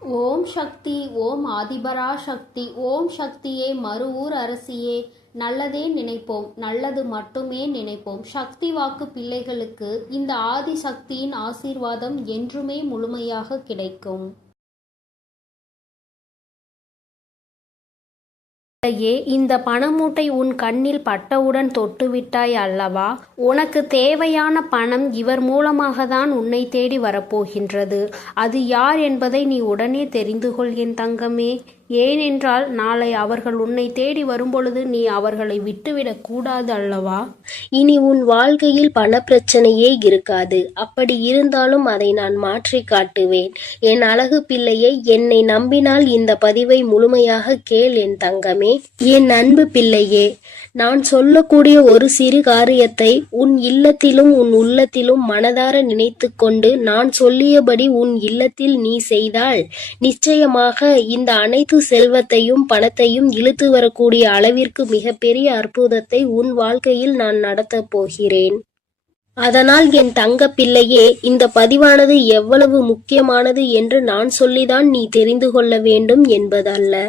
ஓம் சக்தி. ஓம் ஆதிபரா சக்தி. ஓம் சக்தியே, மறுவூர் அரசியே, நல்லதே நினைப்போம், நல்லது மட்டுமே நினைப்போம். சக்தி வாக்கு பிள்ளைகளுக்கு இந்த ஆதி சக்தியின் ஆசீர்வாதம் என்றுமே முழுமையாக கிடைக்கும். இந்த பணமூட்டை உன் கண்ணில் பட்டவுடன் தொட்டுவிட்டாய் அல்லவா? உனக்கு தேவையான பணம் இவர் மூலமாகத்தான் உன்னை தேடி வரப்போகின்றது. அது யார் என்பதை நீ உடனே தெரிந்து கொள் என் தங்கமே. ஏனென்றால் நாளை அவர்கள் உன்னை தேடி வரும்பொழுது நீ அவர்களை விட்டுவிடக் கூடாது அல்லவா? இனி உன் வாழ்க்கையில் பணப்பிரச்சனையே இருக்காது. அப்படி இருந்தாலும் அதை நான் மாற்றி காட்டுவேன். என் அழகு பிள்ளையை, என்னை நம்பினால் இந்த பதிவை முழுமையாக கேள் என் தங்கமே. என் அன்பு பிள்ளையே, நான் சொல்லக்கூடிய ஒரு சிறு காரியத்தை உன் இல்லத்திலும் உன் உள்ளத்திலும் மனதார நினைத்து கொண்டு நான் சொல்லியபடி உன் இல்லத்தில் நீ செய்தால் நிச்சயமாக இந்த அனைத்து செல்வத்தையும் பணத்தையும் இழுத்து வரக்கூடிய அளவிற்கு மிகப்பெரிய அற்புதத்தை உன் வாழ்க்கையில் நான் நடத்தப் போகிறேன். அதனால் என் தங்க பிள்ளையே, இந்த பதிவானது எவ்வளவு முக்கியமானது என்று நான் சொல்லிதான் நீ தெரிந்து கொள்ள வேண்டும் என்பதல்ல.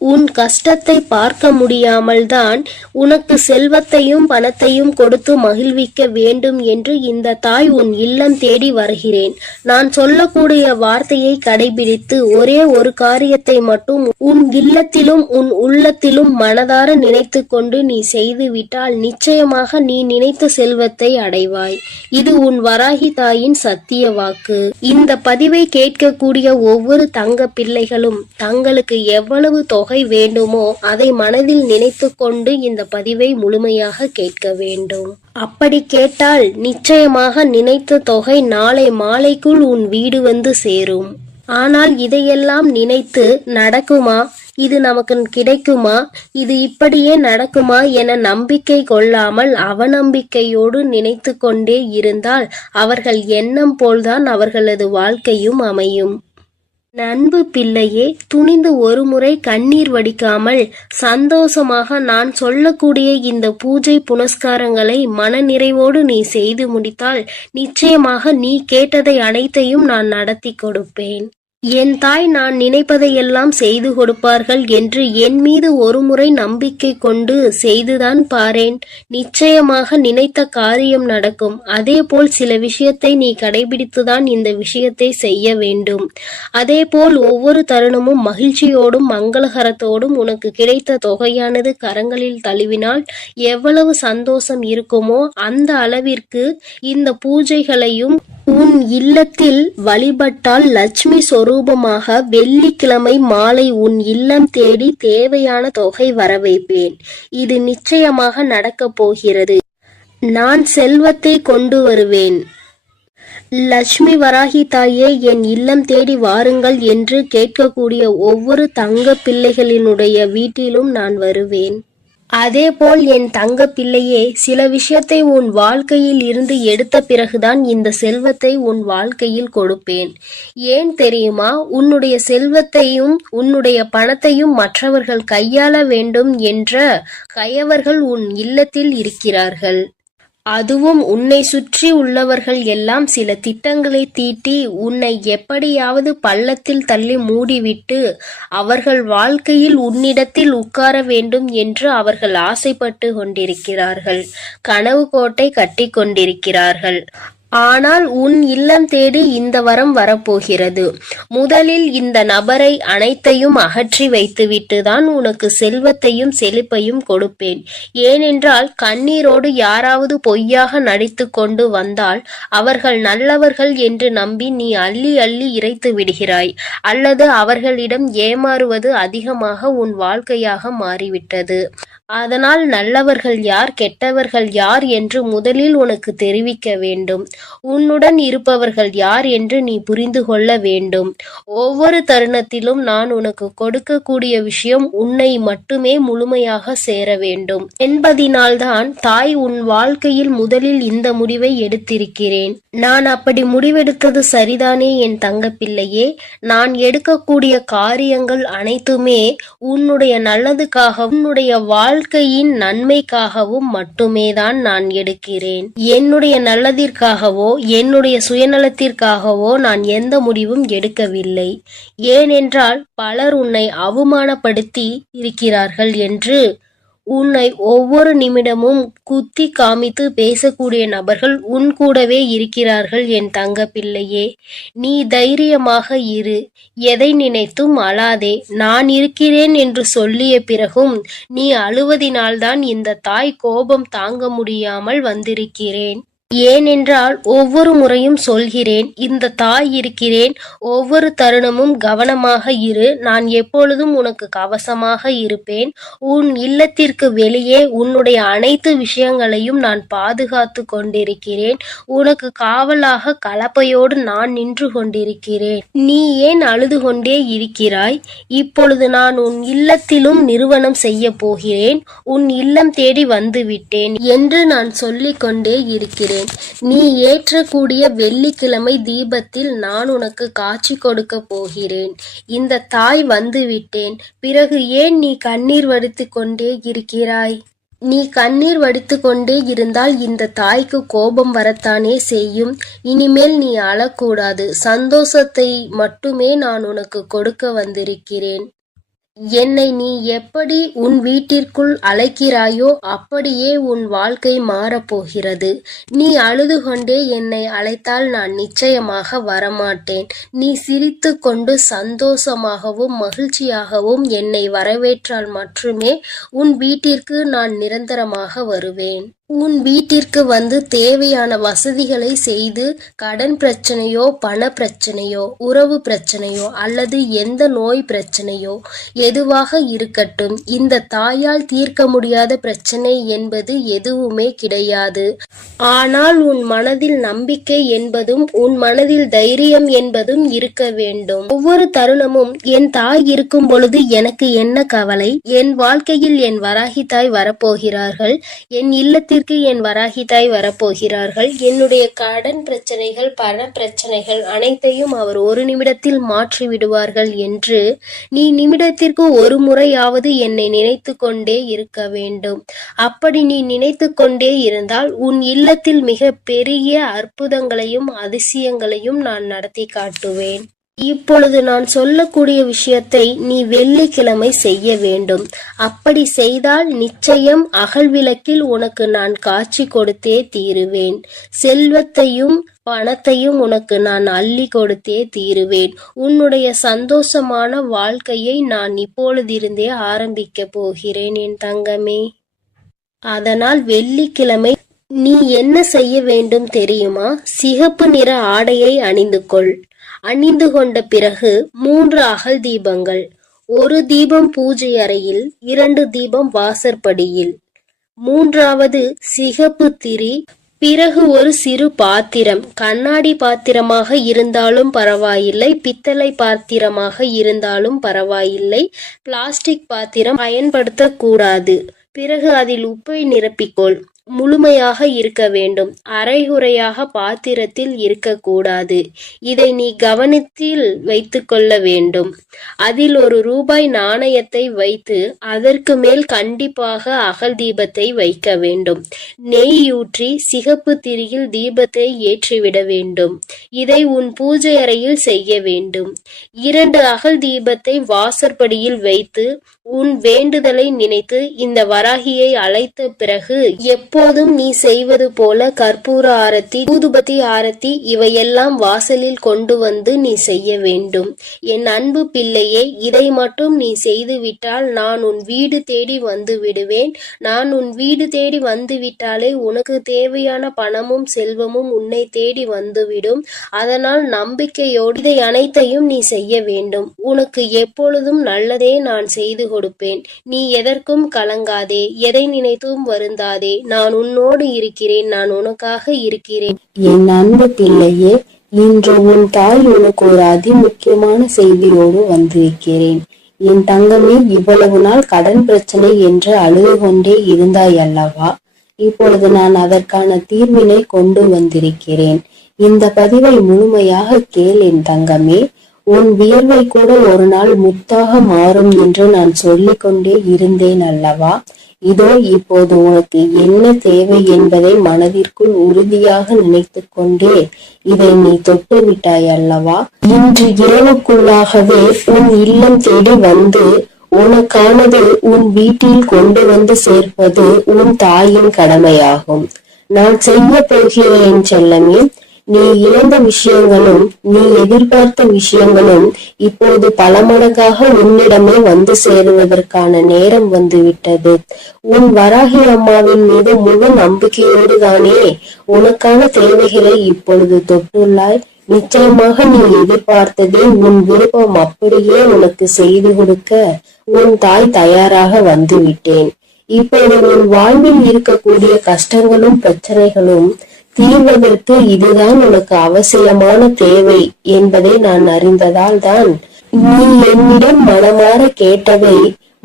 உன் கஷ்டத்தை பார்க்க முடியாமல் தான் உனக்கு செல்வத்தையும் பணத்தையும் கொடுத்து மகிழ்விக்க வேண்டும் என்று இந்த தாய் உன் இல்லம் தேடி வருகிறேன். நான் சொல்லக்கூடிய வார்த்தையை கடைபிடித்து ஒரே ஒரு காரியத்தை மட்டும் உன் இல்லத்திலும் உன் உள்ளத்திலும் மனதார நினைத்து கொண்டு நீ செய்துவிட்டால் நிச்சயமாக நீ நினைத்த செல்வத்தை அடைவாய். இது உன் வராகி தாயின் சத்திய வாக்கு. இந்த பதிவை கேட்கக்கூடிய ஒவ்வொரு தங்க பிள்ளைகளும் தங்களுக்கு எவ்வளவு தொகை வேண்டுமோ அதை மனதில் நினைத்து கொண்டு இந்த பதிவை முழுமையாக கேட்க வேண்டும். அப்படி கேட்டால் நிச்சயமாக நினைத்த தொகை நாளை மாலைக்குள் உன் வீடு வந்து சேரும். ஆனால் இதையெல்லாம் நினைத்து நடக்குமா, இது நமக்கு கிடைக்குமா, இது இப்படியே நடக்குமா என நம்பிக்கை கொள்ளாமல் அவநம்பிக்கையோடு நினைத்து கொண்டே இருந்தால் அவர்கள் எண்ணம் போல்தான் அவர்களது வாழ்க்கையும் அமையும். அன்பு பிள்ளையே, துணிந்து ஒரு முறை கண்ணீர் வடிக்காமல் சந்தோஷமாக நான் சொல்லக்கூடிய இந்த பூஜை புனஸ்காரங்களை மன நிறைவோடு நீ செய்து முடித்தால் நிச்சயமாக நீ கேட்டதை அனைத்தையும் நான் நடத்தி கொடுப்பேன். என் தாய் நான் நினைப்பதையெல்லாம் செய்து கொடுப்பார்கள் என்று என் மீது ஒரு முறை நம்பிக்கை கொண்டு செய்துதான் பாரேன். நிச்சயமாக நினைத்த காரியம் நடக்கும். அதே போல் சில விஷயத்தை நீ கடைபிடித்துதான் இந்த விஷயத்தை செய்ய வேண்டும். அதே போல் ஒவ்வொரு தருணமும் மகிழ்ச்சியோடும் மங்களகரத்தோடும் உனக்கு கிடைத்த தொகையானது கரங்களில் தழுவினால் எவ்வளவு சந்தோஷம் இருக்குமோ அந்த அளவிற்கு இந்த பூஜைகளையும் உன் இல்லத்தில் வழிபட்டால் லட்சுமி சொரூபமாக வெள்ளிக்கிழமை மாலை உன் இல்லம் தேடி தேவையான தொகை வர வைப்பேன். இது நிச்சயமாக நடக்கப் போகிறது. நான் செல்வத்தை கொண்டு வருவேன். லட்சுமி வராகி தாயே, என் இல்லம் தேடி வாருங்கள் என்று கேட்கக்கூடிய ஒவ்வொரு தங்க பிள்ளைகளினுடைய வீட்டிலும் நான் வருவேன். அதேபோல் என் தங்க பிள்ளையே, சில விஷயத்தை உன் வாழ்க்கையில் இருந்து எடுத்த பிறகுதான் இந்த செல்வத்தை உன் வாழ்க்கையில் கொடுப்பேன். ஏன் தெரியுமா? உன்னுடைய செல்வத்தையும் உன்னுடைய பணத்தையும் மற்றவர்கள் கையாள வேண்டும் என்ற கயவர்கள் உன் இல்லத்தில் இருக்கிறார்கள். அதுவும் உன்னை சுற்றி உள்ளவர்கள் எல்லாம் சில திட்டங்களை தீட்டி உன்னை எப்படியாவது பள்ளத்தில் தள்ளி மூடிவிட்டு அவர்கள் வாழ்க்கையில் உன்னிடத்தில் உட்கார வேண்டும் என்று அவர்கள் ஆசைப்பட்டு கொண்டிருக்கிறார்கள். கனவு கோட்டை கட்டி கொண்டிருக்கிறார்கள். ஆனால் உன் இல்லம் தேடி இந்த வரம் வரப்போகிறது. முதலில் இந்த நபரை அனைத்தையும் அகற்றி வைத்துவிட்டு தான் உனக்கு செல்வத்தையும் செழிப்பையும் கொடுப்பேன். ஏனென்றால் கண்ணீரோடு யாராவது பொய்யாக நடித்து கொண்டு வந்தால் அவர்கள் நல்லவர்கள் என்று நம்பி நீ அள்ளி அள்ளி இறைத்து விடுகிறாய். அல்லது அவர்களிடம் ஏமாறுவது அதிகமாக உன் வாழ்க்கையாக மாறிவிட்டது. அதனால் நல்லவர்கள் யார் கெட்டவர்கள் யார் என்று முதலில் உனக்கு தெரிவிக்க வேண்டும். உன்னுடன் இருப்பவர்கள் யார் என்று நீ புரிந்து கொள்ள வேண்டும். ஒவ்வொரு தருணத்திலும் நான் உனக்கு கொடுக்கக்கூடிய விஷயம் உன்னை மட்டுமே முழுமையாக சேர வேண்டும் என்பதினால்தான் தாய் உன் வாழ்க்கையில் முதலில் இந்த முடிவை எடுத்திருக்கிறேன். நான் அப்படி முடிவெடுத்தது சரிதானே என் தங்க பிள்ளையே? நான் எடுக்கக்கூடிய காரியங்கள் அனைத்துமே உன்னுடைய நல்லதுக்காக, உன்னுடைய வாழ்க்கையின் நன்மைக்காகவும் மட்டுமேதான் நான் எடுக்கிறேன். என்னுடைய நல்லதிற்காகவோ என்னுடைய சுயநலத்திற்காகவோ நான் எந்த முடிவும் எடுக்கவில்லை. ஏனென்றால் பலர் உன்னை அவமானப்படுத்தி இருக்கிறார்கள் என்று உன்னை ஒவ்வொரு நிமிடமும் குத்தி காமித்து பேசக்கூடிய நபர்கள் உன் கூடவே இருக்கிறார்கள். என் தங்க பிள்ளையே, நீ தைரியமாக இரு. எதை நினைத்தும் அழாதே. நான் இருக்கிறேன் என்று சொல்லிய பிறகும் நீ அழுவதினால்தான் இந்த தாய் கோபம் தாங்க முடியாமல் வந்திருக்கிறேன். ஏனென்றால் ஒவ்வொரு முறையும் சொல்கிறேன், இந்த தாய் இருக்கிறேன், ஒவ்வொரு தருணமும் கவனமாக இரு, நான் எப்பொழுதும் உனக்கு கவசமாக இருப்பேன். உன் இல்லத்திற்கு வெளியே உன்னுடைய அனைத்து விஷயங்களையும் நான் பாதுகாத்து கொண்டிருக்கிறேன். உனக்கு காவலாக கலப்பையோடு நான் நின்று கொண்டிருக்கிறேன். நீ ஏன் அழுது கொண்டே இருக்கிறாய்? இப்பொழுது நான் உன் இல்லத்திலும் நிறுவனம் செய்ய போகிறேன். உன் இல்லம் தேடி வந்து விட்டேன் என்று நான் சொல்லிக் கொண்டே இருக்கிறேன். நீ ஏற்றக்கூடிய வெள்ளிக்கிழமை தீபத்தில் நான் உனக்கு காட்சி கொடுக்க போகிறேன். இந்த தாய் வந்து விட்டேன். பிறகு ஏன் நீ கண்ணீர் வடித்துக் கொண்டே இருக்கிறாய்? நீ கண்ணீர் வடித்து கொண்டே இருந்தால் இந்த தாய்க்கு கோபம் வரத்தானே செய்யும். இனிமேல் நீ அழக்கூடாது. சந்தோஷத்தை மட்டுமே நான் உனக்கு கொடுக்க வந்திருக்கிறேன். என்னை நீ எப்படி உன் வீட்டிற்குள் அழைக்கிறாயோ அப்படியே உன் வாழ்க்கை மாறப்போகிறது. நீ அழுது கொண்டே என்னை அழைத்தால் நான் நிச்சயமாக வரமாட்டேன். நீ சிரித்து கொண்டு சந்தோஷமாகவும் மகிழ்ச்சியாகவும் என்னை வரவேற்றால் மட்டுமே உன் வீட்டிற்கு நான் நிரந்தரமாக வருவேன். உன் வீட்டிற்கு வந்து தேவையான வசதிகளை செய்து கடன் பிரச்சனையோ பண பிரச்சனையோ உறவு பிரச்சனையோ அல்லது எந்த நோய் பிரச்சனையோ எதுவாக இருக்கட்டும், இந்த தாயால் தீர்க்க முடியாத பிரச்சனை என்பது எதுவுமே கிடையாது. ஆனால் உன் மனதில் நம்பிக்கை என்பதும் உன் மனதில் தைரியம் என்பதும் இருக்க வேண்டும். ஒவ்வொரு தருணமும் என் தாய் இருக்கும் பொழுது எனக்கு என்ன கவலை? என் வாழ்க்கையில் என் வராகி தாய் வரப்போகிறார்கள். என் இல்லத்தில் என் வராகி தாய் வரப்போகிறார்கள். என்னுடைய கடன் பிரச்சனைகள் பண பிரச்சனைகள் அனைத்தையும் அவர் ஒரு நிமிடத்தில் மாற்றி விடுவார்கள் என்று நீ நிமிடத்திற்கு ஒரு முறையாவது என்னை நினைத்து கொண்டே இருக்க வேண்டும். அப்படி நீ நினைத்து கொண்டே இருந்தால் உன் இல்லத்தில் மிக பெரிய அற்புதங்களையும் அதிசயங்களையும் நான் நடத்தி காட்டுவேன். இப்பொழுது நான் சொல்லக்கூடிய விஷயத்தை நீ வெள்ளிக்கிழமை செய்ய வேண்டும். அப்படி செய்தால் நிச்சயம் அகல் விளக்கில் உனக்கு நான் காட்சி கொடுத்தே தீருவேன். செல்வத்தையும் பணத்தையும் உனக்கு நான் அள்ளி கொடுத்தே தீருவேன். உன்னுடைய சந்தோஷமான வாழ்க்கையை நான் இப்பொழுதிருந்தே ஆரம்பிக்க போகிறேன் என் தங்கமே. அதனால் வெள்ளிக்கிழமை நீ என்ன செய்ய வேண்டும் தெரியுமா? சிகப்பு நிற ஆடையை அணிந்து கொள். அணிந்து கொண்ட பிறகு 3 அகல் தீபங்கள், 1 தீபம் பூஜை அறையில், 2 தீபம் வாசற்படியில், 3வது சிகப்பு திரி. பிறகு ஒரு சிறு பாத்திரம், கண்ணாடி பாத்திரமாக இருந்தாலும் பரவாயில்லை, பித்தளை பாத்திரமாக இருந்தாலும் பரவாயில்லை, பிளாஸ்டிக் பாத்திரம் பயன்படுத்தக்கூடாது. பிறகு அதில் உப்பை நிரப்பிக்கொள். முழுமையாக இருக்க வேண்டும். அரைகுறையாக பாத்திரத்தில் இருக்கக்கூடாது. இதை நீ கவனத்தில் வைத்து கொள்ள வேண்டும். அதில் ₹1 நாணயத்தை வைத்து அதற்கு மேல் கண்டிப்பாக அகல் தீபத்தை வைக்க வேண்டும். நெய்யூற்றி சிகப்பு திரியில் தீபத்தை ஏற்றிவிட வேண்டும். இதை உன் பூஜை அறையில் செய்ய வேண்டும். 2 அகல் தீபத்தை வாசற்படியில் வைத்து உன் வேண்டுதலை நினைத்து இந்த வராகியை அழைத்த பிறகு எப்போதும் நீ செய்வது போல கற்பூர ஆரத்தி, ஊதுபத்தி ஆரத்தி இவையெல்லாம் வாசலில் கொண்டு வந்து நீ செய்ய வேண்டும். என் அன்பு பிள்ளையே, இதை மட்டும் நீ செய்து விட்டால் நான் உன் வீடு தேடி வந்து விடுவேன். நான் உன் வீடு தேடி வந்து விட்டாலே உனக்கு தேவையான பணமும் செல்வமும் உன்னை தேடி வந்துவிடும். அதனால் நம்பிக்கையோடு இதை அனைத்தையும் நீ செய்ய வேண்டும். உனக்கு எப்பொழுதும் நல்லதே நான் செய்து கொடுப்பேன். நீ எதற்கும் கலங்காதே, எதை நினைத்தும் வருந்தாதே. நான் உன்னோடு இருக்கிறேன், நான் உனக்காக இருக்கிறேன். என் அன்பு பிள்ளையே, இன்று உன் தாய் உனக்கு ஒரு அதிமுக்கியமான செய்தியோடு வந்திருக்கிறேன். என் தங்கமே, இவ்வளவு நாள் கடன் பிரச்சனை என்று அழுது கொண்டே இருந்தாய் அல்லவா? இப்பொழுது நான் அதற்கான தீர்வினை கொண்டு வந்திருக்கிறேன். இந்த பதிவை முழுமையாக கேள் என் தங்கமே. உன் வியர்வை கூட ஒரு நாள் முத்தாக மாறும் என்று நான் சொல்லிக் கொண்டே இருந்தேன் அல்லவா? இதோ இப்போது உனக்கு என்ன தேவை என்பதை மனதிற்குள் உறுதியாக நினைத்து கொண்டே இதை நீ தொட்டு விட்டாய் அல்லவா? இன்று இரவுக்குள்ளாகவே உன் இல்லம் தேடி வந்து உனக்கானது உன் வீட்டில் கொண்டு வந்து சேர்ப்பது உன் தாயின் கடமையாகும். நான் செய்ய போகிறேன் செல்லமே. நீ இழந்த விஷயங்களும் நீ எதிர்பார்த்த விஷயங்களும் இப்போது பல மடங்காக உன்னிடமே வந்து சேருவதற்கான நேரம் வந்துவிட்டது. உன் வராகி அம்மாவின் மீது முழு நம்பிக்கையோடு தானே உனக்கான தேவைகளை இப்பொழுது தொட்டுள்ளாய். நிச்சயமாக நீ எதிர்பார்த்ததே உன் விருப்பம் அப்படியே உனக்கு செய்து கொடுக்க உன் தாய் தயாராக வந்து விட்டேன். இப்போது உன் வாழ்வில் இருக்கக்கூடிய கஷ்டங்களும் பிரச்சனைகளும் தீர்வதற்கு இதுதான் உனக்கு அவசியமான தேவை என்பதை நான் அறிந்ததால் தான் நீ என்னிடம் மனமாற கேட்டதை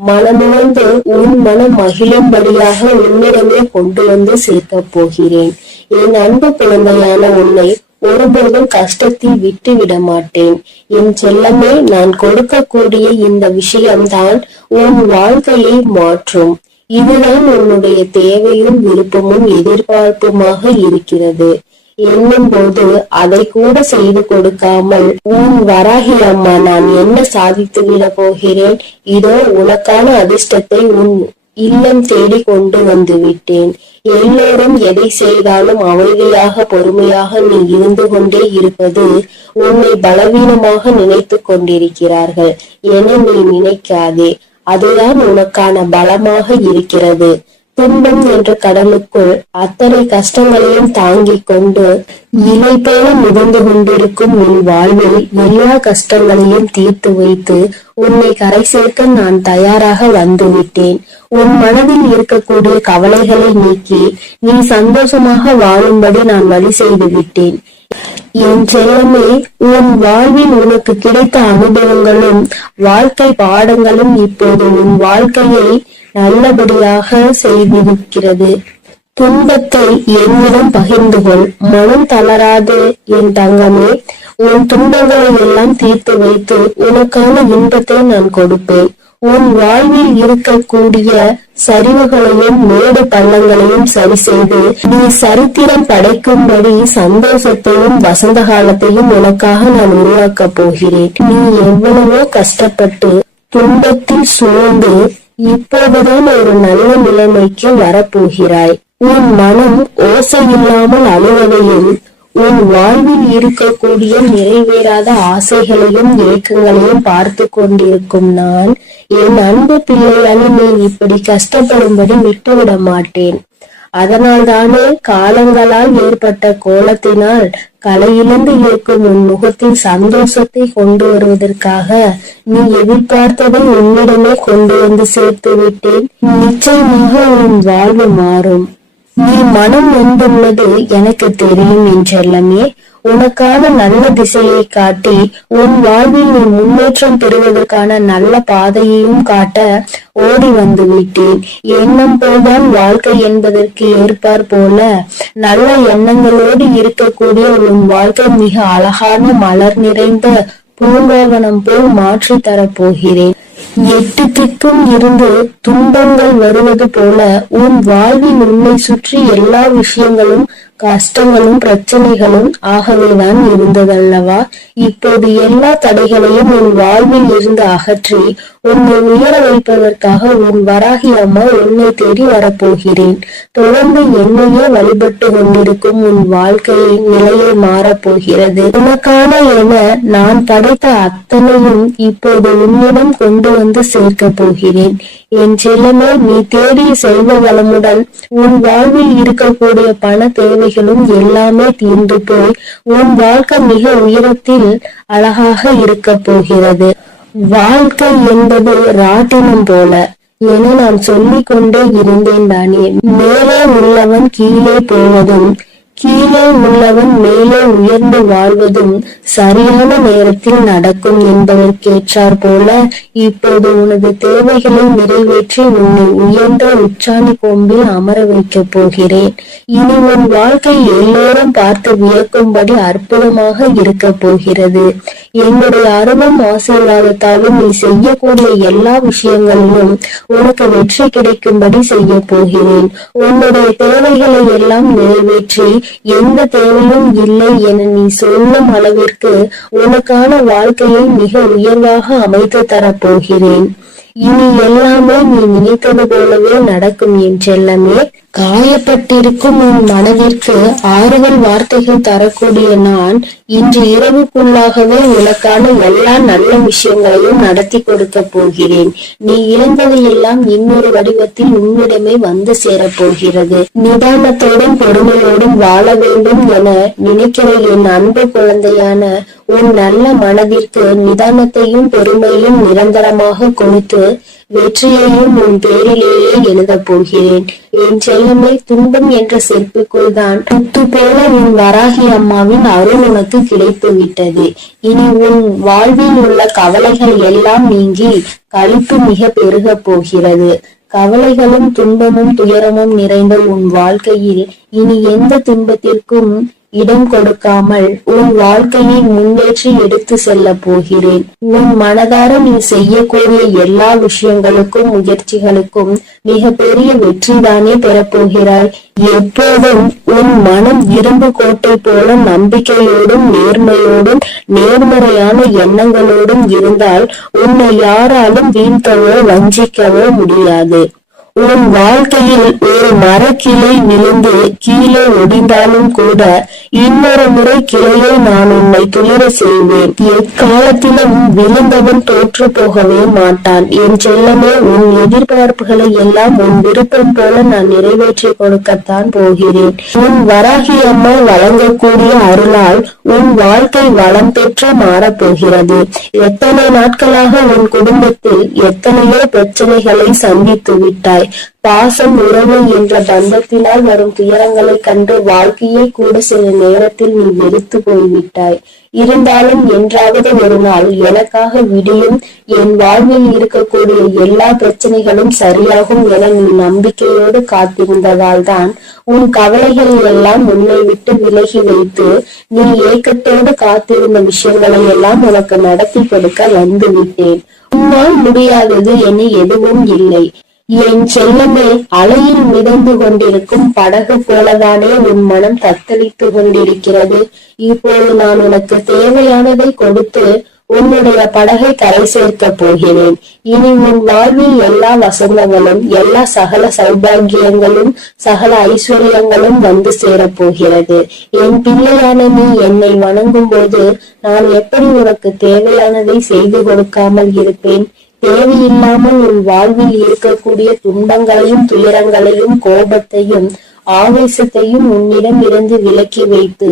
மனமுணர்ந்து உன் மனம் மகிழும்படியாக உன்னிடமே கொண்டு வந்து சேர்க்க போகிறேன். என் அன்பு குழந்தையான உன்னை ஒருபோதும் கஷ்டத்தில் விட்டு விட மாட்டேன். என் செல்லமே, நான் கொடுக்கக்கூடிய இந்த விஷயம்தான் உன் வாழ்க்கையை மாற்றும். இதுதான் உன்னுடைய தேவையும் விருப்பமும் எதிர்பார்ப்புமாக இருக்கிறது என்னும் போது அதை கூட செய்து கொடுக்காமல் உன் வராகி அம்மா நான் என்ன சாதித்து விட போகிறேன்? இதோ உனக்கான அதிர்ஷ்டத்தை உன் இல்லம் தேடி கொண்டு வந்து விட்டேன். எல்லோரும் எதை செய்தாலும் அமைதியாக பொறுமையாக நீ இருந்து கொண்டே இருப்பது உன்னை பலவீனமாக நினைத்து கொண்டிருக்கிறார்கள் என நீ நினைக்காதே. அதுதான் உனக்கான பலமாக இருக்கிறது. துன்பம் என்ற கடலுக்குள் அத்தனை கஷ்டங்களையும் தாங்கிக் கொண்டு இலை போல மிதந்து கொண்டிருக்கும் உன் வாழ்வில் எல்லா கஷ்டங்களையும் தீர்த்து வைத்து உன்னை கரை சேர்க்க நான் தயாராக வந்துவிட்டேன். உன் மனதில் இருக்கக்கூடிய கவலைகளை நீக்கி நீ சந்தோஷமாக வாழும்படி நான் வழி செய்து விட்டேன். என் செல்லமே, உன் வாழ்வில் உனக்கு கிடைத்த அனுபவங்களும் வாழ்க்கை பாடங்களும் இப்போது உன் வாழ்க்கையை நல்லபடியாக செய்திருக்கிறது. துன்பத்தை என்னிடம் பகிர்ந்து கொள், மனம் தளராது என் தங்கமே. உன் துன்பங்களை எல்லாம் தீர்த்து வைத்து உனக்கான இன்பத்தை நான் கொடுப்பேன். உன் வாழ்வில் இருக்கக்கூடிய சரிவுகளையும் மேடு பள்ளங்களையும் சரி செய்து நீ சரித்திரம் படைக்கும்படி சந்தோஷத்தையும் வசந்த காலத்தையும் உனக்காக நான் உருவாக்க போகிறேன். நீ எவ்வளவோ கஷ்டப்பட்டு துன்பத்தில் சூழ்ந்து இப்போதுதான் ஒரு நல்ல நிலைமைக்கு வரப்போகிறாய். உன் மனம் ஓசை இல்லாமல் அழுவதையும் உன் வாழ்வில் இருக்கக்கூடிய நிறைவேறாத ஆசைகளையும் ஏக்கங்களையும் பார்த்து கொண்டிருக்கும் நான் என் அன்பு பிள்ளையான நீ இப்படி கஷ்டப்படும்படி விட்டுவிட மாட்டேன். அதனால் தானே காலங்களால் ஏற்பட்ட கோலத்தினால் கலையிழந்து இருக்கும் உன் முகத்தில் சந்தோஷத்தை கொண்டு வருவதற்காக நீ எதிர்பார்த்ததை உன்னிடமே கொண்டு வந்து சேர்த்து விட்டேன். நிச்சயமாக உன் வாழ்வு மாறும். நீ மனம் நொந்துள்ளது எனக்கு தெரியும் என் செல்லமே. உனக்கான நல்ல திசையை காட்டி உன் வாழ்வில் நீ முன்னேற்றம் பெறுவதற்கான நல்ல பாதையையும் காட்ட ஓடி வந்து விட்டேன். எண்ணம் போல்தான் வாழ்க்கை என்பதற்கு ஏற்பார் போல நல்ல எண்ணங்களோடு இருக்கக்கூடிய உன் வாழ்க்கை மிக அழகான மலர் நிறைந்த பூங்காவனம் போல் மாற்றி தரப்போகிறேன். 8 திக்கும் இருந்து துன்பங்கள் வருவது போல உன் வாழ்வில் உன்னை சுற்றி எல்லா விஷயங்களும் கஷ்டங்களும் பிரச்சனைகளும் ஆகவேதான் இருந்ததல்லவா? இப்போது எல்லா தடைகளையும் உன் வாழ்வில் இருந்து அகற்றி உன்னை உயர வைப்பதற்காக உன் வராகி அம்மா உன்னை தேடி வரப்போகிறேன். தொடர்ந்து என்னையே வழிபட்டு கொண்டிருக்கும் உன் வாழ்க்கையின் நிலையை மாறப்போகிறது. உனக்கான என நான் படைத்த அத்தனையும் இப்போது உன்னிடம் கொண்டு வந்து சேர்க்க போகிறேன். என் செல்லமே, நீ தேடிய செல்வ வளமுடன் உன் வாழ்வில் இருக்கக்கூடிய பண தேவைகளும் எல்லாமே தீர்ந்து போய் உன் வாழ்க்கை மிக உயரத்தில் அழகாக இருக்க போகிறது. வாழ்க்கை என்பது ராட்டினம் போல என நான் சொல்லிக் கொண்டே இருந்தேன் தானே. மேலே உள்ளவன் கீழே போவதும் கீழே உள்ளவன் மேலே உயர்ந்து வாழ்வதும் சரியான நேரத்தில் நடக்கும் என்பதற்கேற்றார் போல இப்போது உனது தேவைகளை நிறைவேற்றி உன்னை உயர்ந்த உச்சாணி கொம்பில் அமர வைக்கப் போகிறேன். இனி உன் வாழ்க்கை எல்லோரும் பார்த்து வியக்கும்படி அற்புதமாக இருக்க போகிறது. என்னுடைய அருளும் ஆசீர்வாதத்தாலும் நீ செய்யக்கூடிய எல்லா விஷயங்களிலும் உனக்கு வெற்றி கிடைக்கும்படி செய்ய போகிறேன். உன்னுடைய தேவைகளை எல்லாம் நிறைவேற்றி எந்த தேவையும் இல்லை என நீ சொல்லும் அளவிற்கு உனக்கான வாழ்க்கையை மிக உயர்வாக அமைத்து தரப்போகிறேன். இனி எல்லாமே நீ நினைத்தது போலவே நடக்கும் என் செல்லமே. காயப்பட்டிருக்கும் உன் மனதிற்கு ஆறுதல் வார்த்தைகள் தரக்கூடிய நான் இன்று இரவுக்குள்ளாகவே உனக்கான எல்லா நல்ல விஷயங்களையும் நடத்தி கொடுக்க போகிறேன். நீ இழந்ததையெல்லாம் இன்னொரு வடிவத்தில் உன்னிடமே வந்து சேரப்போகிறது. நிதானத்தோடும் பொறுமையோடும் வாழ வேண்டும் என நினைக்கிற என் அன்பு குழந்தையான உன் நல்ல மனதிற்கு நிதானத்தையும் பொறுமையும் நிரந்தரமாக கொடுத்து வெற்றியையும் உன் பேரிலேயே எழுத போகிறேன். என் செல்லமே, துன்பம் என்ற செருப்புக்குள் தான் முத்து போல உன் வராகி அம்மாவின் அருள் உனக்கு கிடைத்து விட்டது. இனி உன் வாழ்வில் உள்ள கவலைகள் எல்லாம் நீங்கி களிப்பு மிக பெருக போகிறது. கவலைகளும் துன்பமும் துயரமும் நிறைந்த உன் வாழ்க்கையில் இனி எந்த துன்பத்திற்கும் இடம் கொடுக்காமல் உன் வாழ்க்கையை முன்னேற்றி எடுத்து செல்ல போகிறேன். உன் மனதார நீ செய்யக்கூடிய எல்லா விஷயங்களுக்கும் முயற்சிகளுக்கும் மிக பெரிய வெற்றிதானே பெறப்போகிறாய். எப்போதும் உன் மனம் இரும்பு கோட்டை போல நம்பிக்கையோடும் நேர்மையோடும் நேர்மறையான எண்ணங்களோடும் இருந்தால் உன்னை யாராலும் வீழ்த்தவோ வஞ்சிக்கவோ முடியாது. உன் வாழ்க்கையில் ஒரு மரக்கிளை விழுந்து கீழே ஒடிந்தாலும் கூட இன்னொரு முறை கிளையை நான் உன்னை துளிர செய்வேன். எக்காலத்திலும் விழுந்தவன் தோற்று போகவே மாட்டான். என் செல்லமே, உன் எதிர்பார்ப்புகளை எல்லாம் உன் விருப்பம் போல நான் நிறைவேற்றி கொடுக்கத்தான் போகிறேன். உன் வராகி அம்மா வழங்கக்கூடிய அருளால் உன் வாழ்க்கை வளம் பெற்று மாறப்போகிறது. எத்தனை நாட்களாக உன் குடும்பத்தில் எத்தனையோ பிரச்சனைகளை சந்தித்து விட்டாய். பாசம், உறவு என்ற பந்தத்தினால் வரும் துயரங்களை கண்டு வாழ்க்கையை கூட சில நேரத்தில் நீ வெறுத்து போய்விட்டாய். இருந்தாலும் என்றாவது ஒரு நாள் எனக்காக விடியும், என் வாழ்வில் இருக்கக்கூடிய எல்லா பிரச்சனைகளும் சரியாகும் என நீ நம்பிக்கையோடு காத்திருந்ததால் தான் உன் கவலைகள் எல்லாம் உன்னை விட்டு விலகி வைத்து நீ ஏக்கத்தோடு காத்திருந்த விஷயங்களை எல்லாம் உனக்கு நடத்தி கொடுக்க வந்து விட்டேன். உன்னால் முடியாதது என எதுவும் இல்லை. என் செல்லமே, அலையில் மிதந்து கொண்டிருக்கும் படகு போலதானே உன் மனம் தத்தளித்து கொண்டிருக்கிறது. இப்போது நான் உனக்கு தேவையானதை கொடுத்து உன்னுடைய படகை கரை சேர்க்க போகிறேன். இனி உன் வாழ்வில் எல்லா வசந்தங்களும் எல்லா சகல சௌபாகியங்களும் சகல ஐஸ்வர்யங்களும் வந்து சேரப் போகிறது. என் பிள்ளையான நீ என்னை வணங்கும் போது நான் எப்படி உனக்கு தேவையானதை செய்து கொடுக்காமல் இருப்பேன்? தேவையில்லாமல் உன் வாழ்வில் இருக்கக்கூடிய துன்பங்களையும் துயரங்களையும் கோபத்தையும் ஆவேசத்தையும் உன்னிடம் இருந்து விலக்கி வைத்து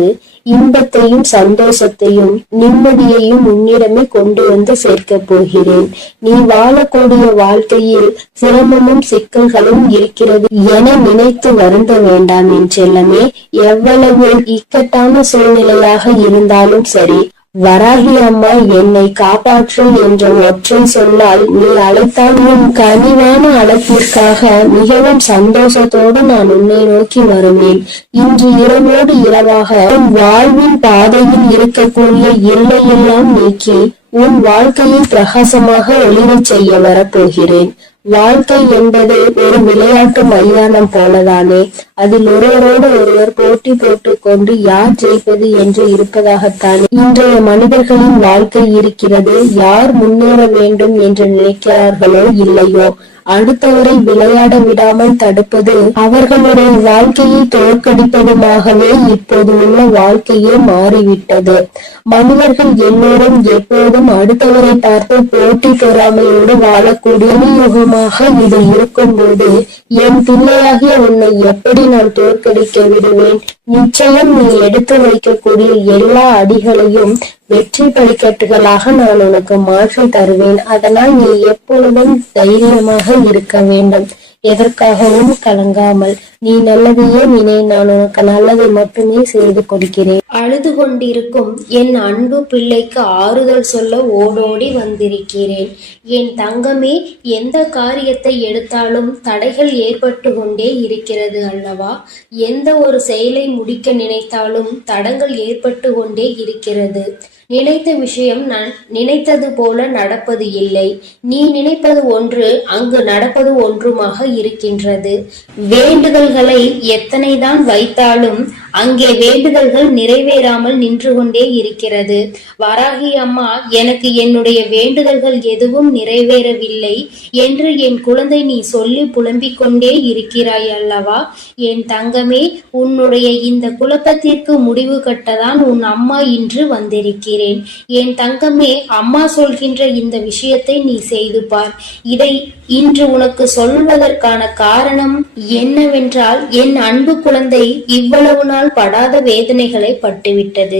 இன்பத்தையும் சந்தோஷத்தையும் நிம்மதியையும் உன்னிடமே கொண்டு வந்து சேர்க்க போகிறேன். நீ வாழக்கூடிய வாழ்க்கையில் சிரமமும் சிக்கல்களும் இருக்கிறது என நினைத்து வருந்த வேண்டாம் என் செல்லமே. எவ்வளவு இக்கட்டான சூழ்நிலையாக இருந்தாலும் சரி, வராகி அம்மா என்னை காப்பாற்று என்ற ஒற்றை சொல்லால் நீ அழைத்தால் உன் கனிவான அழைப்பிற்காக மிகவும் சந்தோஷத்தோடு நான் உன்னை நோக்கி வருவேன். இன்று இரவோடு இரவாக உன் வாழ்வின் பாதையில் இருக்கக்கூடிய எல்லையெல்லாம் நீக்கி உன் வாழ்க்கையை பிரகாசமாக ஒளிரச் செய்ய வரப்போகிறேன். வாழ்க்கை என்பது ஒரு விளையாட்டு மைதானம் போலதானே. அதில் ஒருவரோடு ஒருவர் போட்டி போட்டுக் கொண்டு யார் ஜெயிப்பது என்று இருப்பதாகத்தானே இன்றைய மனிதர்களின் வாழ்க்கை இருக்கிறது. யார் முன்னேற வேண்டும் என்று நினைக்கிறார்களோ இல்லையோ, அடுத்தவரை விளையாட விடாமல் தடுப்பது அவர்களுடைய வாழ்க்கையை தோற்கடிப்பதுமாகவே இப்போது உள்ள வாழ்க்கையே மாறிவிட்டது. மனிதர்கள் எல்லோரும் எப்போதும் அடுத்தவரை பார்த்து போட்டி பொறாமையோடு வாழக்கூடிய யுகமாக இது இருக்கும் போது என் பிள்ளையாகிய உன்னை எப்படி நான் தோற்கடிக்க விடுவேன்? நிச்சயம் நீ எடுத்து வைக்கக்கூடிய எல்லா அடிகளையும் வெற்றி படிக்கட்டுகளாக நான் உனக்கு மாற்றி தருவேன். அதனால் நீ எப்பொழுதும் தைரியமாக இருக்க வேண்டும். எதற்காகவும் கலங்காமல் நீ நல்லதையே நினை, நான் உனக்கு நல்லதை மட்டுமே செய்து கொடுக்கிறேன். அழுது கொண்டிருக்கும் என் அன்பு பிள்ளைக்கு ஆறுதல் சொல்ல ஓடோடி வந்திருக்கிறேன். என் தங்கமே, எந்த காரியத்தை எடுத்தாலும் தடைகள் ஏற்பட்டு கொண்டே இருக்கிறது அல்லவா? எந்த ஒரு செயலை முடிக்க நினைத்தாலும் தடங்கள் ஏற்பட்டு கொண்டே இருக்கிறது. நினைத்த விஷயம் நான் நினைத்தது போல நடப்பது இல்லை. நீ நினைப்பது ஒன்று, அங்கு நடப்பது ஒன்றுமாக இருக்கின்றது. வேண்டுதல்களை எத்தனைதான் வைத்தாலும் அங்கே வேண்டுதல்கள் நிறைவேறாமல் நின்று கொண்டே இருக்கிறது. வராகி அம்மா, எனக்கு என்னுடைய வேண்டுதல்கள் எதுவும் நிறைவேறவில்லை என்று என் குழந்தை நீ சொல்லி புலம்பிக் கொண்டே இருக்கிறாய் அல்லவா? என் தங்கமே, உன்னுடைய இந்த குழப்பத்திற்கு முடிவு கட்டதான் உன் அம்மா இன்று வந்திருக்கிறேன். என் தங்கமே, அம்மா சொல்கின்ற இந்த விஷயத்தை நீ செய்து பார். இதை இன்று உனக்கு சொல்வதற்கான காரணம் என்னவென்றால், என் அன்பு குழந்தை இவ்வளவு நாள் படாத வேதனைகளை பட்டுவிட்டது.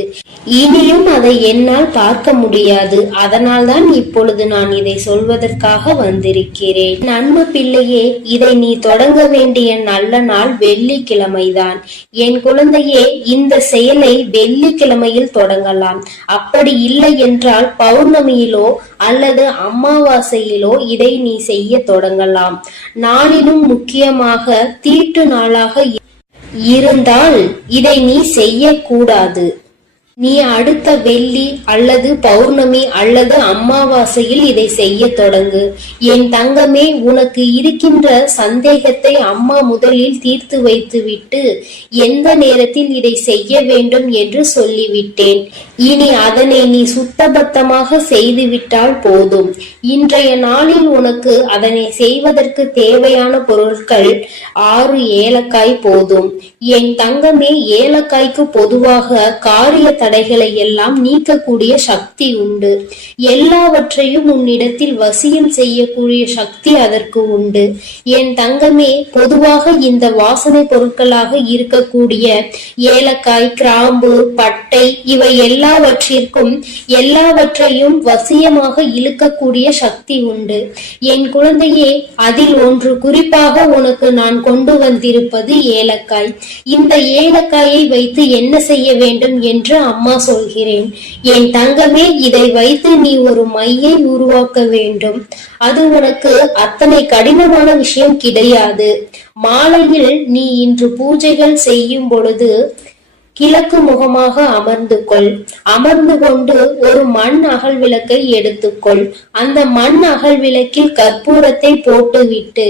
இனியும் அதை என்னால் பார்க்க முடியாது. அதனால்தான் இப்பொழுது நான் இதை சொல்வதற்காக வந்திருக்கிறேன். அன்பு பிள்ளையே, இதை நீ தொடங்க வேண்டிய நல்ல நாள் வெள்ளிக்கிழமைதான். என் குழந்தையே, இந்த செயலை வெள்ளிக்கிழமையில் தொடங்கலாம். அப்படி இல்லை என்றால் பௌர்ணமியிலோ அல்லது அமாவாசையிலோ இதை நீ செய்ய தொடங்கலாம். நாளிலும் முக்கியமாக தீட்டு நாளாக இருந்தால் இதை நீ செய்யக்கூடாது. நீ அடுத்த வெள்ளி அல்லது பௌர்ணமி அல்லது அமாவாசையில் இதை செய்ய தொடங்கு. என் தங்கமே, உனக்கு இருக்கின்ற சந்தேகத்தை அம்மா முதலில் தீர்த்து வைத்துவிட்டு எந்த நேரத்தில் இதை செய்ய வேண்டும் என்று சொல்லிவிட்டேன். இனி அதனை நீ சுத்தபத்தமாக செய்துவிட்டால் போதும். இன்றைய நாளில் உனக்கு அதனை செய்வதற்கு தேவையான பொருட்கள் 6 ஏலக்காய் போதும். என் தங்கமே, ஏலக்காய்க்கு பொதுவாக காரிய தடைகளை எல்லாம் நீக்கக்கூடிய சக்தி உண்டு. எல்லாவற்றையும் உன்னிடத்தில் வசியம் செய்யக்கூடிய சக்தி அதற்கு உண்டு. என் தங்கமே, பொதுவாக இந்த வாசனை பொருட்களாக இருக்கக்கூடிய ஏலக்காய், கிராம்பு, பட்டை இவை எல்லாவற்றையும் வசியமாக இழுக்கக்கூடிய சக்தி உண்டு. என் குழந்தையே, அதில் ஒன்று குறிப்பாக உனக்கு நான் கொண்டு வந்திருப்பது ஏலக்காய். இந்த ஏலக்காயை வைத்து என்ன செய்ய வேண்டும் என்று அம்மா சொல்கிறேன். என் தங்கமே, இதை வைத்து நீ ஒரு மையை உருவாக்க வேண்டும். அது உனக்கு அத்தனை கடினமான விஷயம் கிடையாது. மாலையில் நீ இன்று பூஜைகள் செய்யும் பொழுது கிழக்கு முகமாக அமர்ந்து கொண்டு ஒரு மண் அகல் விளக்கை எடுத்துக்கொள். அந்த மண் அகல் விளக்கில் கற்பூரத்தை போட்டுவிட்டு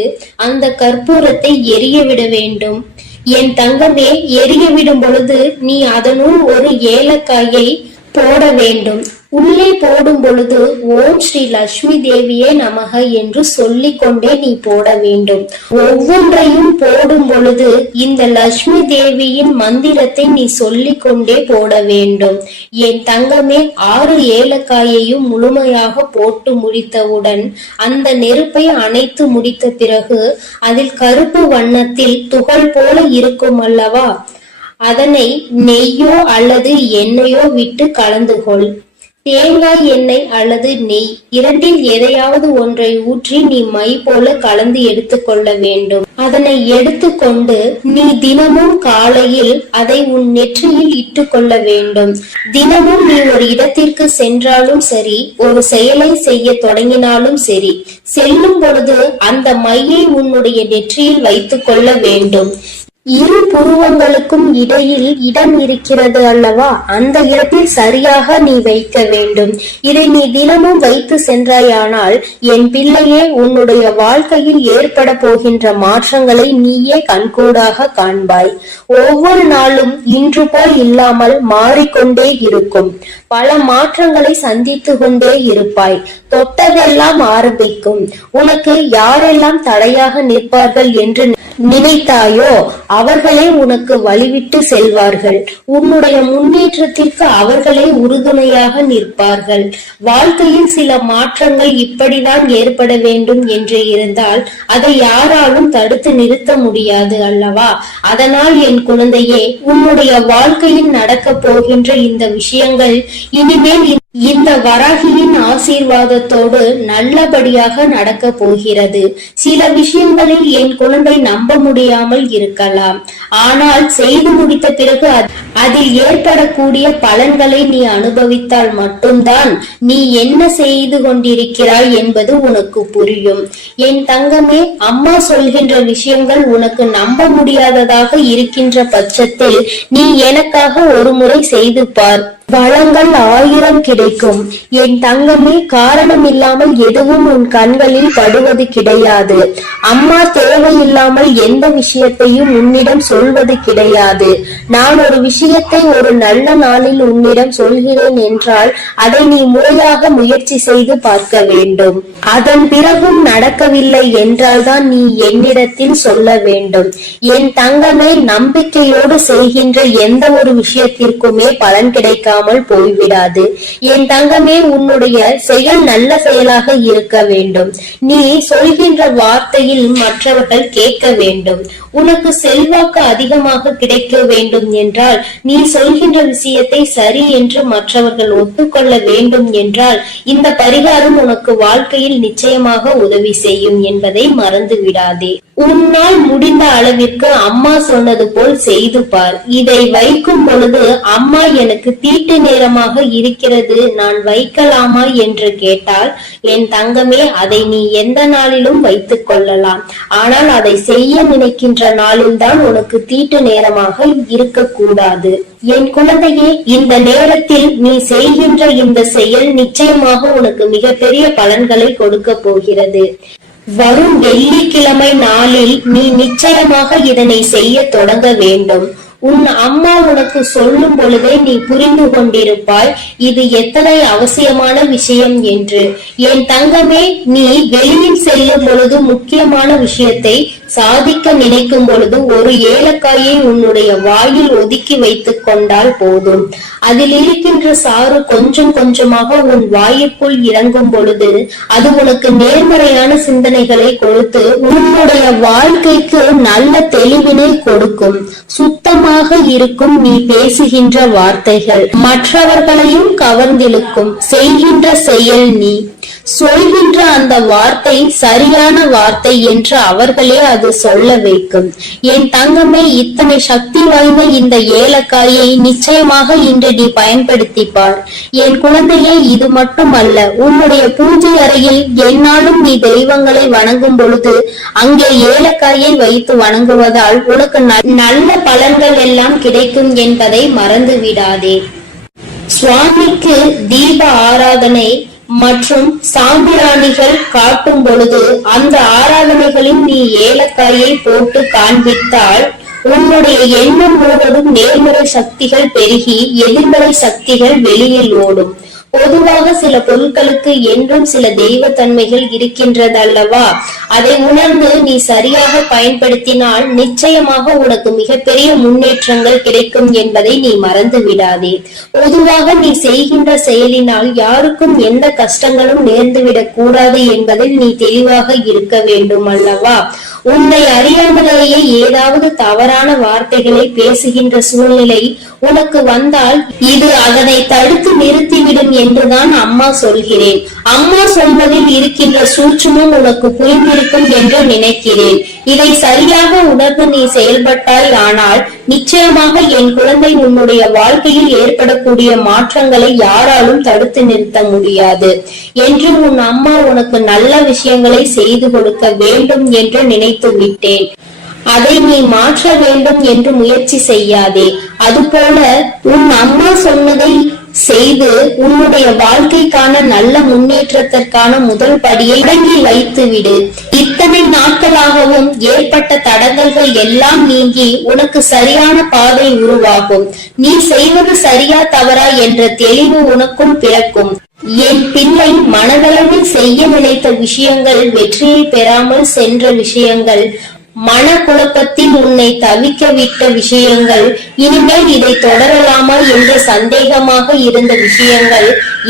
அந்த கற்பூரத்தை எரிய விட வேண்டும். என் தங்கமே, எரிய விடும் பொழுது நீ அதனுள் ஒரு ஏலக்காயை போட வேண்டும். உள்ளே போடும் பொழுது ஓம் ஸ்ரீ லட்சுமி தேவியே நமக என்று சொல்லிக் கொண்டே நீ போட வேண்டும். ஒவ்வொன்றையும் போடும் பொழுது இந்த லட்சுமி தேவியின் மந்திரத்தை நீ சொல்லிக் கொண்டே போட வேண்டும். என் தங்கமே, 6 ஏலக்காயையும் முழுமையாக போட்டு முடித்தவுடன் அந்த நெருப்பை அணைத்து முடித்த பிறகு அதில் கருப்பு வண்ணத்தில் துகள் போல இருக்கும் அல்லவா, அதனை நெய்யோ அல்லது எண்ணெயோ விட்டு கலந்து கொள். தேங்காய் எண்ணெய் அல்லது நெய் இரண்டில் எதையாவது ஒன்றை ஊற்றி நீ மை போல கலந்து எடுத்துக்கொள்ள வேண்டும். அதனை எடுத்துக்கொண்டு நீ தினமும் காலையில் அதை உன் நெற்றியில் இட்டுக்கொள்ள வேண்டும். தினமும் நீ ஒரு இடத்திற்கு சென்றாலும் சரி, ஒரு செயலை செய்ய தொடங்கினாலும் சரி, செல்லும் பொழுது அந்த மையை உன்னுடைய நெற்றியில் வைத்துக் கொள்ள வேண்டும். இரு புருவங்களுக்கும் இடையில் இடம் இருக்கிறது அல்லவா, அந்த இடத்தில் சரியாக நீ வைக்க வேண்டும். இதை நீ தினமும் வைத்து சென்றாயானால் என் பிள்ளையே, உன்னுடைய வாழ்க்கையில் ஏற்பட போகின்ற மாற்றங்களை நீயே கண்கூடாக காண்பாய். ஒவ்வொரு நாளும் இன்று போல் இல்லாமல் மாறிக்கொண்டே இருக்கும். பல மாற்றங்களை சந்தித்து கொண்டே இருப்பாய். தொட்டதெல்லாம் ஆரம்பிக்கும். உனக்கு யாரெல்லாம் தடையாக நிற்பார்கள் என்று நினைத்தாயோ அவர்களே உனக்கு வழிவிட்டு செல்வார்கள். உன்னுடைய முன்னேற்றத்திற்கு அவர்களே உறுதுணையாக நிற்பார்கள். வாழ்க்கையில் சில மாற்றங்கள் இப்படிதான் ஏற்பட வேண்டும் என்று இருந்தால் அதை யாராலும் தடுத்து நிறுத்த முடியாது அல்லவா? அதனால் என் குழந்தையே, உன்னுடைய வாழ்க்கையில் நடக்க போகின்ற இந்த விஷயங்கள் இனிமேல் இந்த வராகியின் ஆசீர்வாதத்தோடு நல்லபடியாக நடக்க போகிறது. சில விஷயங்களில் என் குழந்தை நம்ப முடியாமல் இருக்கலாம். ஆனால் செய்து முடித்த பிறகு அதில் ஏற்படக்கூடிய பலன்களை நீ அனுபவித்தால் மட்டும்தான் நீ என்ன செய்து கொண்டிருக்கிறாய் என்பது உனக்கு புரியும். என் தங்கமே, அம்மா சொல்கின்ற விஷயங்கள் உனக்கு நம்ப முடியாததாக இருக்கின்ற பட்சத்தில் நீ எனக்காக ஒரு முறை செய்து பார். வளங்கள் 1000 கிடைக்கும். என் தங்கமே, காரணம் இல்லாமல் எதுவும் உன் கண்களில் படுவது கிடையாது. அம்மா தேவையில்லாமல் எந்த விஷயத்தையும் உன்னிடம் சொல்வது கிடையாது. நான் ஒரு விஷயத்தை ஒரு நல்ல நாளில் உன்னிடம் சொல்கிறேன் என்றால் அதை நீ முறையாக முயற்சி செய்து பார்க்க வேண்டும். அதன் பிறகும் நடக்கவில்லை என்றால் தான் நீ என்னிடத்தில் சொல்ல வேண்டும். என் தங்கமே, நம்பிக்கையோடு செய்கின்ற எந்த ஒரு விஷயத்திற்குமே பலன் கிடைக்காமல் போய்விடாது. என் தங்கமே, உன்னுடைய செயல் நல்ல செயலாக இருக்க வேண்டும். நீ சொல்கின்ற வார்த்தையில் மற்றவர்கள் கேட்க வேண்டும். உனக்கு செல்வாக்கு அதிகமாக கிடைக்க வேண்டும் என்றால் நீ சொல்கின்ற விஷயத்தை சரி என்று மற்றவர்கள் ஒத்துக்கொள்ள வேண்டும் என்றால் இந்த பரிகாரம் உனக்கு வாழ்க்கையில் நிச்சயமாக உதவி செய்யும் என்பதை மறந்து விடாதே. உன்னால் முடிந்த அளவிற்கு அம்மா சொன்னது போல் செய்து பார். இதை வைக்கும் பொழுது அம்மா எனக்கு தீட்டு நேரமாக இருக்கிறது, நான் வைக்கலாமா என்று கேட்டால் என் தங்கமே, அதை நீ எந்த நாளிலும் வைத்துக் கொள்ளலாம். ஆனால் அதை செய்ய நினைக்கின்ற நாளில் தான் உனக்கு தீட்டு நேரமாக இருக்கக்கூடாது. என் குழந்தையே, இந்த நேரத்தில் நீ செய்கின்ற இந்த செயல் நிச்சயமாக உனக்கு மிகப்பெரிய பலன்களை கொடுக்க போகிறது. வரும் வெள்ளிக்கிழமை நாளில் நீ நிச்சயமாக இதனை செய்ய தொடங்க வேண்டும். உன் அம்மா உனக்கு சொல்லும் பொழுதே நீ புரிந்து கொண்டிருப்பாய் இது எத்தனை அவசியமான விஷயம் என்று. என் தங்கமே, நீ வெளியில் செல்லும் பொழுது முக்கியமான விஷயத்தை சாதிக்க நினைக்கும் பொழுது ஒரு ஏலக்காயை உன்னுடைய வாயில் ஒதுக்கி வைத்துக் கொண்டால் போதும். அதில் இருக்கின்ற சாறு கொஞ்சம் கொஞ்சமாக உன் வாயுக்குள் இறங்கும் பொழுது அது உனக்கு நேர்மறையான சிந்தனைகளை கொடுத்து உன்னுடைய வாழ்க்கைக்கு நல்ல தெளிவினை கொடுக்கும். சுத்தமாக இருக்கும் நீ பேசுகின்ற வார்த்தைகள் மற்றவர்களையும் கவர்ந்திழுக்கும். செய்கின்ற செயல் நீ சொல்கின்ற அந்த வார்த்தை சரியான வார்த்தை என்று அவர்களே அது சொல்ல வைக்கும். என் தங்கமே, இத்தனை சக்தி வாய்ந்த இந்த ஏலக்காயை நிச்சயமாக இன்று நீ பயன்படுத்திப்பார். என் குழந்தையே, இது மட்டுமல்ல, உன்னுடைய பூஜை அறையில் எந்நாளும் நீ தெய்வங்களை வணங்கும் பொழுது அங்கே ஏலக்காயை வைத்து வணங்குவதால் உனக்கு நல்ல பலன்கள் எல்லாம் கிடைக்கும் என்பதை மறந்து விடாதே. சுவாமிக்கு தீப ஆராதனை மற்றும் சாம்பிராணிகள் காட்டும் பொழுது அந்த ஆராதனைகளில் நீ ஏலக்காயை போட்டு காண்பித்தால் உன்னுடைய எண்ணம் முழுவதும் நேர்மறை சக்திகள் பெருகி எதிர்மறை சக்திகள் வெளியில் ஓடும். பொதுவாக சில பொருட்களுக்கு என்றும் சில தெய்வ தன்மைகள் இருக்கின்றது அல்லவா? அதை உணர்ந்து நீ சரியாக பயன்படுத்தினால் நிச்சயமாக உனக்கு மிகப்பெரிய முன்னேற்றங்கள் கிடைக்கும் என்பதை நீ மறந்து விடாதே. பொதுவாக நீ செய்கின்ற செயலினால் யாருக்கும் எந்த கஷ்டங்களும் நேர்ந்துவிடக் கூடாது என்பதில் நீ தெளிவாக இருக்க வேண்டும் அல்லவா? உன்னை அறியாமலேயே ஏதாவது தவறான வார்த்தைகளை பேசுகின்ற சூழ்நிலை உனக்கு வந்தால் இது அதனை தடுத்து நிறுத்திவிடும் என்றுதான் அம்மா சொல்கிறேன். அம்மா சொல்வதில் இருக்கின்ற சூட்சுமம் உனக்கு புரிந்திருக்கும் என்று நினைக்கிறேன். இதை சரியாக உணர்ந்து நீ செயல்பட்டாய் ஆனால் நிச்சயமாக என் குழந்தை உன்னுடைய வாழ்க்கையில் ஏற்படக்கூடிய மாற்றங்களை யாராலும் தடுத்து நிறுத்த முடியாது என்று உன் அம்மா உனக்கு நல்ல விஷயங்களை செய்து கொடுக்க வேண்டும் என்று நினைத்து விட்டேன். அதை நீ மாற்ற வேண்டும் என்று முயற்சி செய்யாதே. அதுபோல உன் அம்மா சொன்னதை செய்து உன்னுடைய வாழ்க்கைக்கான நல்ல முன்னேற்றத்திற்கான முதல் படியை தொடங்கி வைத்து விடு. இத்தனை நாட்களாகவும் ஏற்பட்ட தடங்கல்கள் எல்லாம் நீங்கி உனக்கு சரியான பாதை உருவாகும். நீ செய்வது சரியா தவறா என்ற தெளிவு உனக்கும் பிறக்கும். என் பிள்ளை, மனதளவில் செய்ய நினைத்த விஷயங்கள் வெற்றியை பெறாமல் சென்ற விஷயங்கள், மனக்குழப்பத்தில் உன்னை தவிக்க விட்ட விஷயங்கள், இனிமேல் இதை தொடரலாமா என்ற சந்தேகமாக இருந்த விஷயங்கள்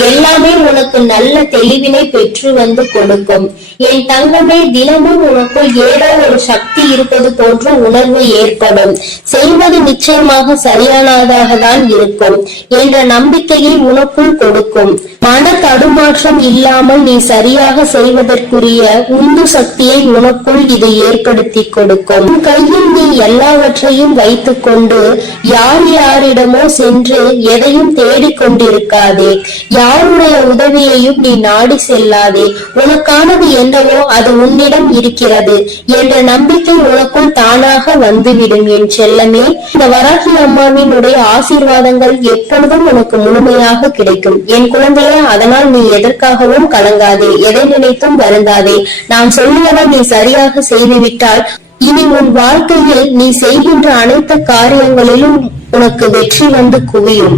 எல்லாமே உனக்கு நல்ல தெளிவினை பெற்று வந்து கொடுக்கும். என் தங்கமே, தினமும் உனக்குள் ஏதோ ஒரு சக்தி இருப்பது போன்ற உணர்வு ஏற்படும். செய்வது நிச்சயமாக சரியானதாக தான் இருக்கும் என்ற நம்பிக்கையை உனக்குள் கொடுக்கும். மன தடுமாற்றம் இல்லாமல் நீ சரியாக செய்வதற்குரிய உந்து சக்தியை உனக்குள் இது ஏற்படுத்தி கொடுக்கும். உன் கையில் நீ எல்லாவற்றையும் வைத்துக் கொண்டு யார் யாரிடமோ சென்று எதையும் தேடிக் கொண்டிருக்காதே. யாருடைய உதவியையும் நீ நாடி செல்லாதே. உனக்கானது என்னவோ அது உன்னிடம் இருக்கிறது என்ற நம்பிக்கை உனக்குள் தானாக வந்துவிடும். என் செல்லமே, இந்த வராகி அம்மாவினுடைய ஆசீர்வாதங்கள் எப்பொழுதும் உனக்கு முழுமையாக கிடைக்கும். என் குழந்தையே, அதனால் நீ எதற்காகவும் கலங்காதே, எதை நினைத்தும் வருந்தாதே. நான் சொல்லியதை நீ சரியாக செய்துவிட்டால் இனி உன் வாழ்க்கையில் நீ செய்கின்ற அனைத்து காரியங்களிலும் உனக்கு வெற்றி வந்து குவியும்.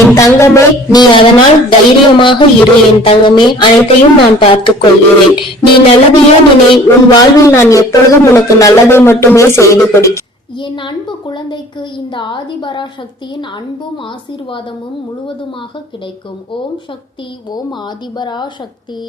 என் தங்கமே, நீ அதனால் தைரியமாக இரு. என் தங்கமே, அனைத்தையும் நான் பார்த்துக் கொள்கிறேன். நீ நல்லதையே நினை. உன் வாழ்வில் நான் எப்பொழுதும் உனக்கு நல்லதை மட்டுமே செய்து கொடுக்கிறேன். என் அன்பு குழந்தைக்கு இந்த ஆதிபராசக்தியின் அன்பும் ஆசீர்வாதமும் முழுவதுமாக கிடைக்கும். ஓம் சக்தி, ஓம் ஆதிபராசக்தி.